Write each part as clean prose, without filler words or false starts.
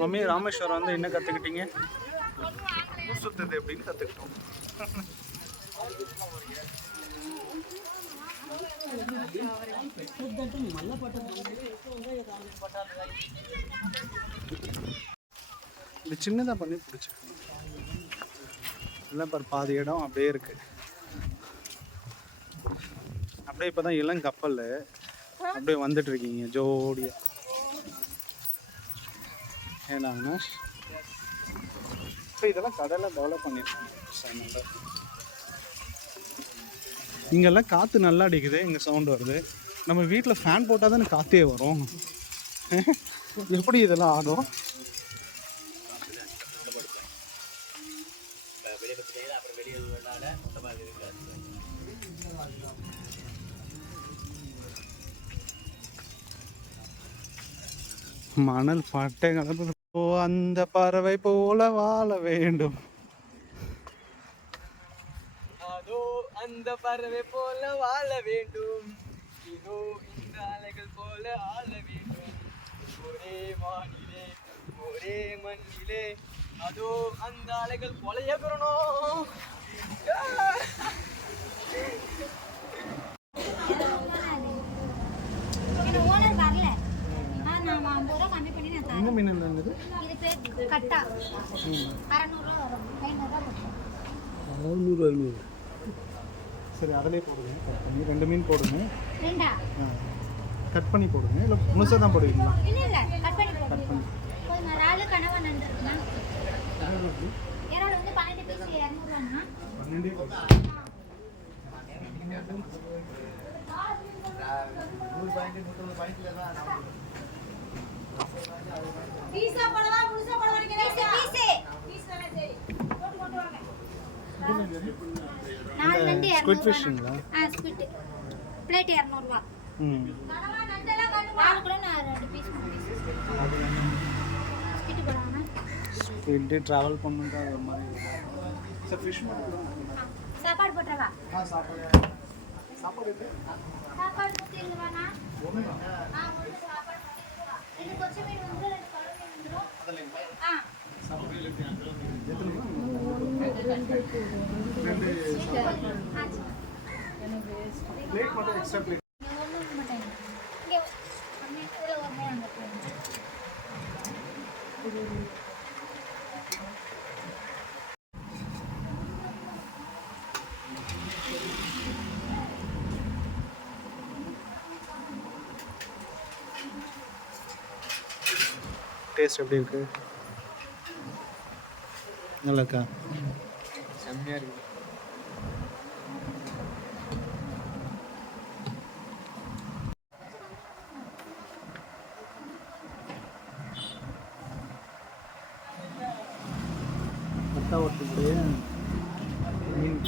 Mummy Rameswaram வந்து என்ன கற்றுக்கிட்டீங்க? ஊர் சுற்றுறது எப்படின்னு கற்றுக்கிட்டோம். இது சின்னதாக பண்ணி பிடிச்சிக்கணும். இல்லை பாதி இடம் அப்படியே இருக்கு. அப்படியே இப்போ தான் இளங்கப்பல் அப்படியே வந்துட்டு இருக்கீங்க ஜோடியா. ஏன்னா இப்போ இதெல்லாம் கடலை டெவலப் பண்ணியிருக்காங்க. இங்கெல்லாம் காற்று நல்லா அடிக்குது, இங்கே சவுண்டு வருது. நம்ம வீட்டில் ஃபேன் போட்டால் தானே காற்றே வரும். எப்படி இதெல்லாம் ஆகும்? மணல் பட்டை கலப்பு. அந்த பறவை போல வாழ வேண்டும். அதோ அந்த பறவை போல வாழ வேண்டும். இதோ இந்த அலைகள் போல ஆள வேண்டும். ஒரே வானிலே ஒரே மண்ணிலே அதோ அந்த அலைகள் போல ஏகரணும். என்ன மீன் இருந்தது? கட்டா 600 வரும். 500 சரி, அதிலே போடுங்க. கட் பண்ணி 2 மீன் போடுங்க. கட் பண்ணி போடுங்க. இல்லை முழுசாக தான் போடுவீங்களா? இல்லை கட் பண்ணி போடுங்க. ஒரு நாலு கனவா நண்டு இருக்குண்ணா. இறால் வந்து 12 பீஸ் 200 ரூபாண்ணா. 12 பீஸா போடவா முழுசா போடவா கேக்குறீங்க? பீஸ் தானே. சரி போட்டு கொண்டு வாங்க. 4 நண்டு 200 ஃபிஷ்ங்களா? ஸ்குவிட் பிளேட் 200 ரூபாய். கனவா நண்டெல்லாம் கட்டுமா? 4 கூட நான் 2 பீஸ் ஸ்குவிட் போடுறானே. ஸ்குவிட் டிராவல் பண்ணுங்க ஒரு மாதிரி. சார் ஃபிஷ் சாப்பாடு போட்றவா? சாப்பாடு இருக்கு. சாப்பாடு 120 ரூபாய்னா? ஒண்ணு சாப்பாடு 120 ரூபாய். ரெண்டு கொச்சை மீன் வந்து 2 கலர் மீன் வந்துரும். அதலங்க. சாப்பாடு இருக்கு. எத்தனை प्लेट मतलब एक्स्ट्रा प्लेट டேஸ்ட் எப்படி இருக்கு? நல்லா இருக்கா? செம்மையா இருக்கு. பட்டா ஓட்டுடைய மீன்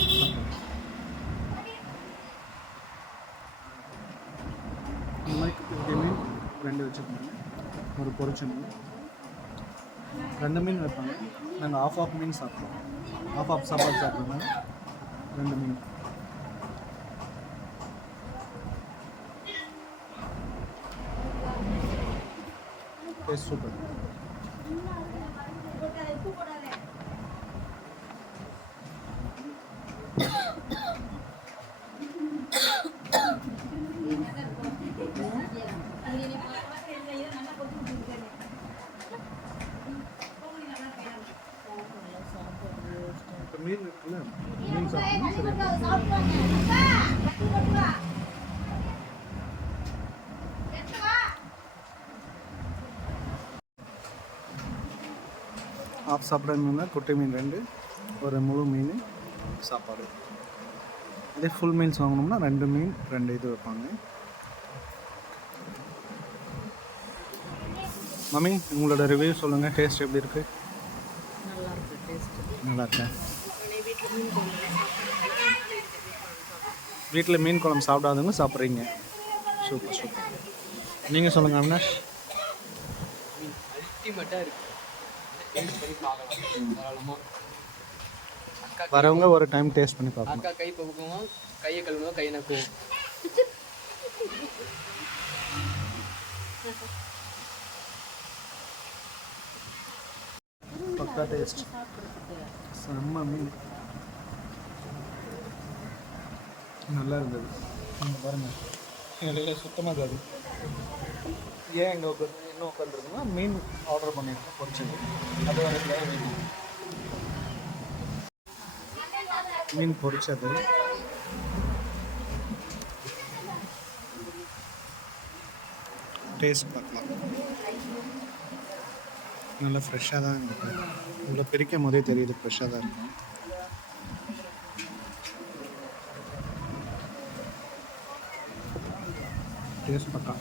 இந்த மாதிரி குட்டி மீன் 2 வச்சுருக்காங்க. ஒரு பொரிச்ச மீன் 2 மீன் வைப்பாங்க. நாங்கள் ஆஃப் மீன் சாப்பிட்றோம். ஆஃப் சாப்பாடு சாப்பிட்றோம். 2 மீன் டேஸ்ட் சூப்பர். மீன் இருக்குல்ல, மீன் ஆஃப் சாப்பிட்ற மீன், குட்டை மீன் 2, ஒரு முழு மீன் சாப்பாடு. அதே ஃபுல் மீல்ஸ் வாங்கினோம்னா 2 மீன் 2 இது வைப்பாங்க. மம்மி உங்களோட ரிவ்யூ சொல்லுங்கள். டேஸ்ட் எப்படி இருக்குது? நல்லா இருக்கேன். வீட்டில் மீன் குழம்பு சாப்பிடாதவங்க சாப்பிட்றீங்க. Super super. நீங்கள் சொல்லுங்கள் அவினாஷ். அல்டிமேட்டாக இருக்குது. வரவங்க ஒரு டைம் டேஸ்ட் பண்ணி பார்க்கலாம். அக்கா கை பக்குவோம், கையை கழுவுவோம், கை நக்குவோம். பக்கா டேஸ்ட், செம்ம மீன், நல்லா இருந்தது. நீங்கள் பாருங்கள், இடையில சுத்தமாக அது ஏன் இங்கே இன்னும் உட்காந்துருக்குன்னா மீன் ஆர்டர் பண்ணியிருக்கோம் பொரிச்சது, அது வரைக்கும் மீன் பொரிச்சது. டேஸ்ட் பார்க்கலாம். நல்லா ஃப்ரெஷ்ஷாக தான் இருக்குது. இவ்வளோ பிரிக்கும் போதே தெரியுது ஃப்ரெஷ்ஷாக தான் இருக்கும். டேஸ்ட் பக்கா.